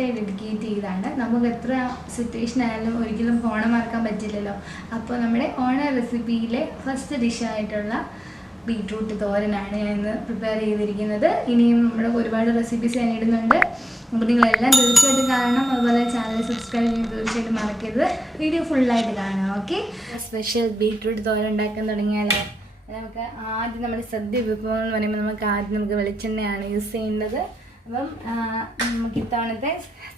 ഓണത്തെ ഡെഡിക്കേറ്റ് ചെയ്താണ്. നമുക്ക് എത്ര സിറ്റുവേഷൻ ആയാലും ഒരിക്കലും ഓണം മറക്കാൻ പറ്റില്ലല്ലോ. അപ്പോൾ നമ്മുടെ ഓണ റെസിപ്പിയിലെ ഫസ്റ്റ് ഡിഷായിട്ടുള്ള ബീട്രൂട്ട് തോരനാണ് ഞാൻ ഇന്ന് പ്രിപ്പയർ ചെയ്തിരിക്കുന്നത്. ഇനിയും നമ്മുടെ ഒരുപാട് റെസിപ്പീസ് ഞാൻ ഇടുന്നുണ്ട്. അപ്പോൾ നിങ്ങളെല്ലാം തീർച്ചയായിട്ടും കാണണം. അതുപോലെ ചാനൽ സബ്സ്ക്രൈബ് ചെയ്യാൻ തീർച്ചയായിട്ടും മറക്കരുത്. വീഡിയോ ഫുള്ളായിട്ട് കാണാം. ഓക്കെ, സ്പെഷ്യൽ ബീട്രൂട്ട് തോരൻ ഉണ്ടാക്കാൻ തുടങ്ങിയാലോ? നമുക്ക് ആദ്യം നമ്മുടെ സദ്യ വിഭവം എന്ന് പറയുമ്പോൾ നമുക്ക് വെളിച്ചെണ്ണയാണ് യൂസ് ചെയ്യേണ്ടത്. അപ്പം നമുക്ക് ഇത്തവണത്തെ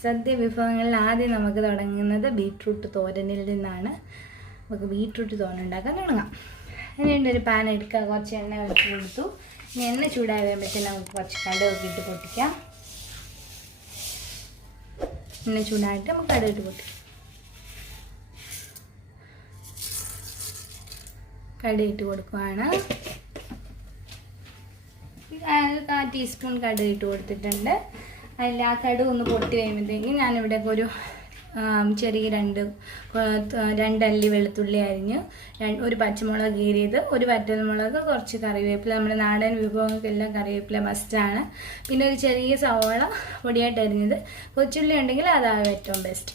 സദ്യ വിഭവങ്ങളിൽ ആദ്യം നമുക്ക് തുടങ്ങുന്നത് ബീട്രൂട്ട് തോരനിൽ നിന്നാണ്. നമുക്ക് ബീട്രൂട്ട് തോരൻ ഉണ്ടാക്കാൻ തുടങ്ങാം. അതിനുവേണ്ടി ഒരു പാൻ എടുക്കുക, കുറച്ച് എണ്ണ ഒഴിച്ച് കൊടുത്തു. ഇനി എണ്ണ ചൂടായി വരുമ്പോഴത്തേന് നമുക്ക് കുറച്ച് കടുകൊക്കെ ഇട്ട് പൊട്ടിക്കാം. എണ്ണ ചൂടായിട്ട് നമുക്ക് കടുകിട്ട് പൊട്ടിക്കാം. കടുകിട്ട് കൊടുക്കുവാണ്. 1/4 ടീസ്പൂൺ കടുകിട്ട് കൊടുത്തിട്ടുണ്ട്. അതിൽ ആ കടുക് ഒന്ന് പൊട്ടി കഴിയുമ്പോഴത്തേക്കും ഞാനിവിടെ ഒരു ചെറിയ രണ്ടല്ലി വെളുത്തുള്ളി അരിഞ്ഞ്, ഒരു പച്ചമുളക് കീറിയത്, ഒരു വറ്റൽമുളക്, കുറച്ച് കറിവേപ്പില. നമ്മുടെ നാടൻ വിഭവങ്ങൾക്കെല്ലാം കറിവേപ്പില മസ്റ്റാണ്. പിന്നെ ഒരു ചെറിയ സവാള പൊടിയായിട്ട് അരിഞ്ഞത്, കൊച്ചുള്ളി ഉണ്ടെങ്കിൽ അതാണ് ഏറ്റവും ബെസ്റ്റ്.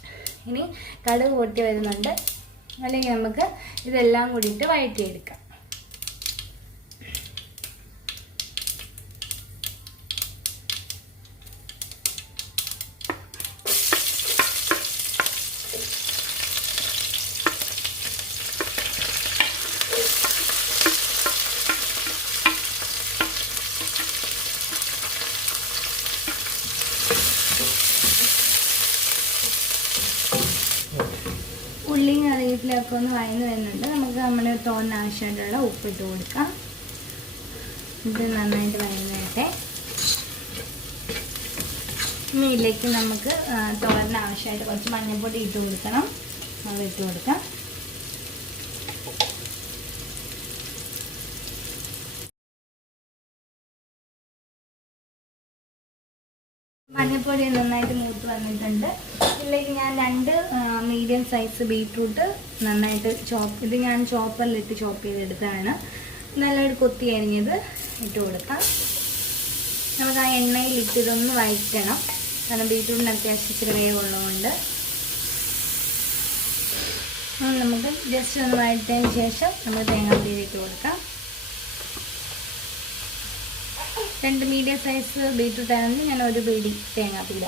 ഇനി കടുക് പൊട്ടി വരുന്നുണ്ട്. അല്ലെങ്കിൽ നമുക്ക് ഇതെല്ലാം കൂടിയിട്ട് വഴറ്റിയെടുക്കാം. ഉള്ളിയും കറിവേപ്പിലൊക്കെ ഒന്ന് വഴന്ന് വരുന്നുണ്ട്. നമുക്ക് നമ്മുടെ തോരന് ആവശ്യമായിട്ടുള്ള ഉപ്പിട്ട് കൊടുക്കാം. ഇത് നന്നായിട്ട് വഴന്നേട്ടെ. ഇനി ഇതിലേക്ക് നമുക്ക് തോരന് ആവശ്യമായിട്ട് കുറച്ച് മഞ്ഞൾപ്പൊടി ഇട്ട് കൊടുക്കണം. അത് ഇട്ട് കൊടുക്കാം. മഞ്ഞൾപ്പൊടി നന്നായിട്ട് മൂത്ത് വന്നിട്ടുണ്ട്. ഇതിലേക്ക് ഞാൻ 2 മീഡിയം സൈസ് ബീട്രൂട്ട് നന്നായിട്ട് ഇത് ഞാൻ ചോപ്പറിലിട്ട് ചോപ്പ് ചെയ്തെടുത്തതാണ്. നല്ലൊരു കൊത്തി അരിഞ്ഞത് ഇട്ട് കൊടുക്കാം. നമുക്ക് ആ എണ്ണയിലിട്ട് ഇതൊന്ന് വഴറ്റണം. കാരണം ബീട്രൂട്ടിന് അത്യാവശ്യം ഇച്ചിരി വേവുള്ളതുകൊണ്ട് നമുക്ക് ജസ്റ്റ് ഒന്ന് വഴറ്റതിന് ശേഷം നമ്മൾ തേങ്ങാപ്പീര ഇട്ട് കൊടുക്കാം. 2 മീഡിയം സൈസ് ബീട്രൂട്ട് ആണെങ്കിൽ ഞാൻ ഒരു പിടി തേങ്ങാപ്പീര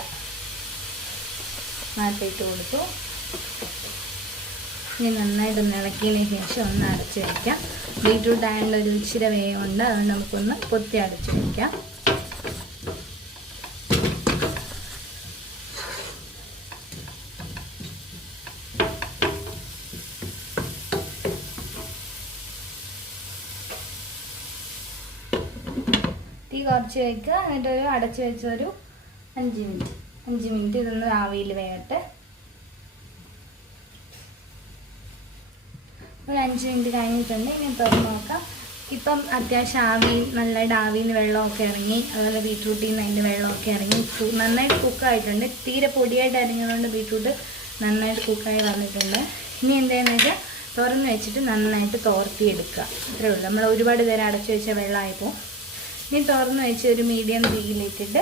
മാറ്റിയിട്ട് കൊടുത്തു. ഇനി നന്നായിട്ടൊന്ന് ഇളക്കിയതിന് ശേഷം ഒന്ന് അടച്ച് വയ്ക്കാം. ബീട്രൂട്ട് ആയതുകൊണ്ട് ഒരു ഇച്ചിരി വേവുണ്ട്, അതുകൊണ്ട് നമുക്കൊന്ന് കൊത്തി അടച്ച് വയ്ക്കാം. തീ കുറച്ച് വയ്ക്കുക. എന്നിട്ടൊരു അടച്ച് വെച്ചൊരു 5 മിനിറ്റ് ഇതൊന്ന് ആവിയിൽ വേകട്ടെ. ഒരു 5 മിനിറ്റ് കഴിഞ്ഞിട്ടുണ്ട്. ഇനി തുറന്ന് നോക്കാം. ഇപ്പം അത്യാവശ്യം നല്ലതായിട്ട് ആവിയിൽ നിന്ന് വെള്ളമൊക്കെ ഇറങ്ങി, അതുപോലെ ബീട്രൂട്ടിൽ നിന്ന് അതിൻ്റെ വെള്ളമൊക്കെ ഇറങ്ങി നന്നായിട്ട് കുക്കായിട്ടുണ്ട്. തീരെ പൊടിയായിട്ട് അരിഞ്ഞതുകൊണ്ട് ബീട്രൂട്ട് നന്നായിട്ട് കുക്കായി വന്നിട്ടുണ്ട്. ഇനി എന്താണെന്ന് വെച്ചാൽ തുറന്ന് വെച്ചിട്ട് നന്നായിട്ട് തോർത്തിയെടുക്കുക. അത്രേ ഉള്ളൂ. നമ്മൾ ഒരുപാട് നേരം അടച്ചു വെച്ചാൽ വെള്ളമായിപ്പോൾ. ഇനി തുറന്ന് വെച്ച് ഒരു മീഡിയം തീയിലിട്ടിട്ട്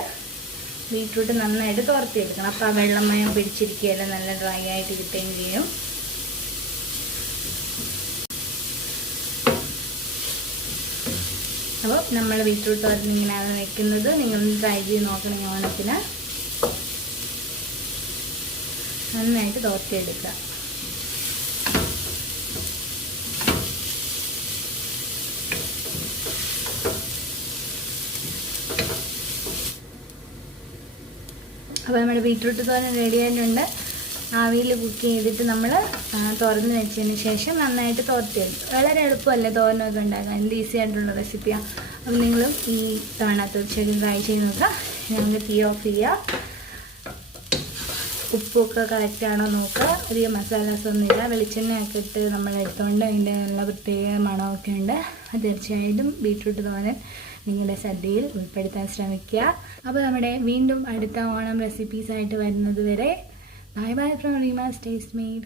ബീട്രൂട്ട് നന്നായിട്ട് തോർത്തിയെടുക്കണം. അപ്പോൾ ആ വെള്ളമയം പിടിച്ചിരിക്കുകയല്ല, നല്ല ഡ്രൈ ആയിട്ട് കിട്ടുകയും ചെയ്യും. അപ്പോൾ നമ്മൾ ബീട്രൂട്ട് തോരൻ ഇങ്ങനെയാണ് വെക്കുന്നത്. നിങ്ങളൊന്ന് ട്രൈ ചെയ്ത് നോക്കണം. ഓണത്തിന് നന്നായിട്ട് തോർത്തിയെടുക്കുക. അപ്പോൾ നമ്മുടെ ബീട്രൂട്ട് തോരൻ റെഡി ആയിട്ടുണ്ട്. ആവിയിൽ കുക്ക് ചെയ്തിട്ട് നമ്മൾ തുറന്ന് വെച്ചതിന് ശേഷം നന്നായിട്ട് തോർത്തിയെടുക്കും. വളരെ എളുപ്പമല്ലേ തോരനൊക്കെ ഉണ്ടാക്കാൻ, എന്ത് ഈസി ആയിട്ടുള്ള റെസിപ്പിയാണ്. അപ്പം നിങ്ങളും ഈ തവണ തീർച്ചയായിട്ടും ട്രൈ ചെയ്ത് നോക്കുക. നമുക്ക് തീ ഓഫ് ചെയ്യുക. ഉപ്പൊക്കെ കറക്റ്റാണോ നോക്കുക. അധികം മസാലാസ് ഒന്നുമില്ല. വെളിച്ചെണ്ണയൊക്കെ ഇട്ട് നമ്മൾ എടുത്തുകൊണ്ട് അതിൻ്റെ നല്ല പ്രത്യേക മണമൊക്കെ ഉണ്ട്. അത് തീർച്ചയായിട്ടും ബീട്രൂട്ട് തോരൻ നിങ്ങളുടെ സദ്യയിൽ ഉൾപ്പെടുത്താൻ ശ്രമിക്കുക. അപ്പോൾ നമ്മുടെ വീണ്ടും അടുത്ത ഓണം റെസിപ്പീസായിട്ട് വരുന്നത് വരെ ബൈ ബൈ ഫ്രം റീമാസ് ടേസ്റ്റ്മെയ്ഡ്.